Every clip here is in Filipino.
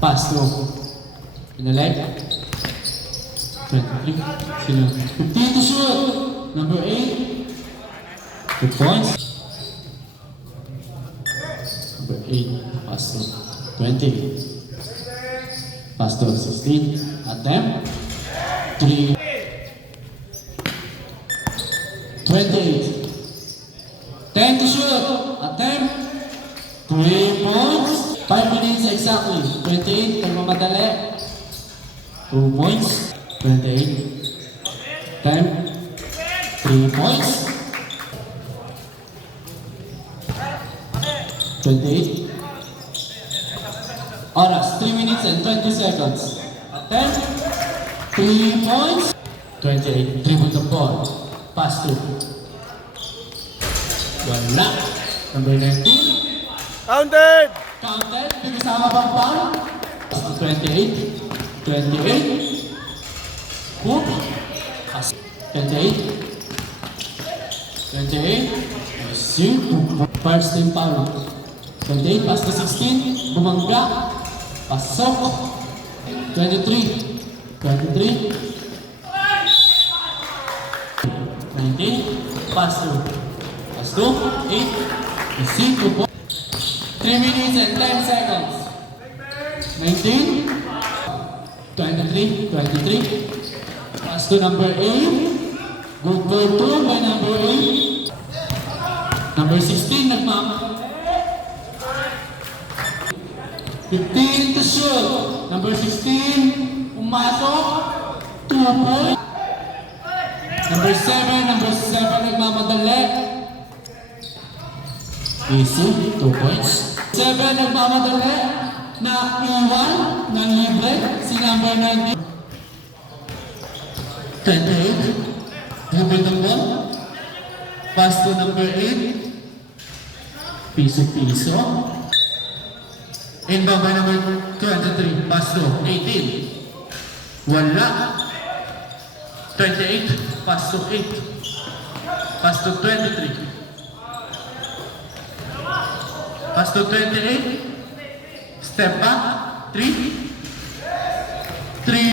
Pass to. In the leg. 23. Sino? 15 to shoot. Number 8. 2 points. Number 8. Pass to. 20. Pass to 16. Attempt. 3. 28. 10 to shoot. Attempt. 3 points. 5 minutes exactly. 28. Nagmamadali. 2 points. 28. 10. 3 points. 28. Oras. 3 minutes and 20 seconds. Attempt. 3 points. 28. Dribble the ball. Pass to. Wala. Number 19. Counted! Counted. May kasama bang foul? 28. 28. Hook. Pass. 28. 28. Receive. First team foul. 28. Pass to 16. Bumangga. Pasok. 23. 23. 19. Pass to. Pass to. 8. Receive. 3 minutes and 10 seconds. 19. 23. 23. Pass to number 8. Good for 2 by number 8. Number 16. Nagmama. 15 to shoot. Number 16. Umasok. 2 points. Number 7. Number 7. Nagmamadali. Easy. 2 points. 7. Nagmamadali. Na iwan. Na libre. Si number 19. 28. Dribble the ball. Pass to number 8. Piso-piso. Inbound by number 23. Pass to 18. Wala. 28. Pass to 8. Pass to 23. Pass to 28. Step back. 3. 3.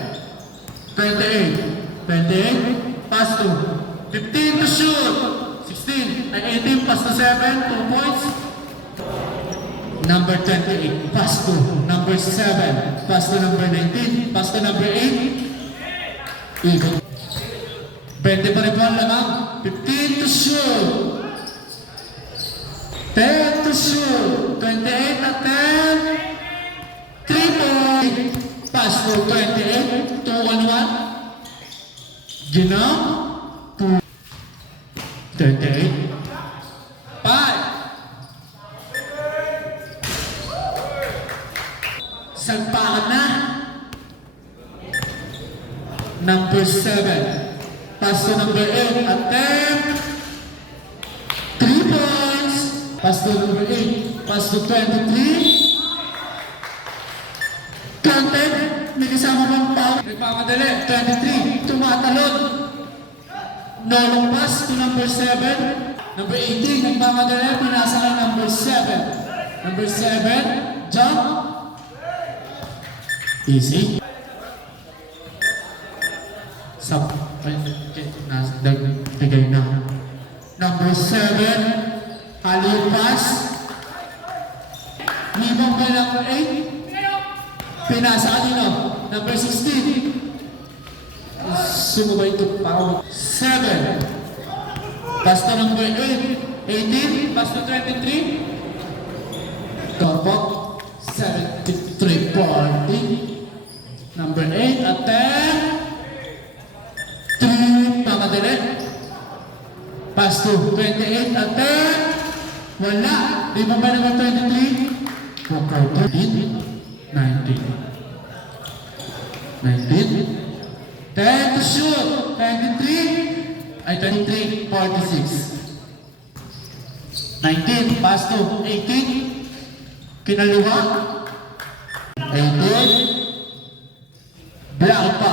28. 28. Pass to 15 to shoot. 16. And 18. Pass to 7. 2 points. Number 28. Pass to number 7. Pass to number 19. Pass to number 8. Ikot. 20 pa rin po ang lamang. 15 to shoot. 10 to shoot. 28 at 10. 3 points. Pass to 28. 2-1-1. Ginam. 2. 38. 5. Sagpakan na. Number 7. Pass to number 8. Attempt. 3 points. Pass to number 8. Pass to 23. Counted. May kasama bang foul? Nagmamadali. 23. Tumatalon. No long pass to number 7. Number 18. Nagmamadali. Pinasa ka number 7. Number 7. Jump. Easy. Sub. Nagbigay na. Number 7. Alley pass. Limang by number 8. Pinasa kanino. Number 16. Sumubay to power. 7. Pass to number 8. 18. Pass to 23. Kapok. 73-40. Number 8, attempt. 3, mamadali. Pass to 28, attempt. Wala. Di ba ba naman 23? Walk out. 19. 19. 10 to shoot. 23. Ay, 23, 46. 19, pass to 18. Kinaliwa. 18. Black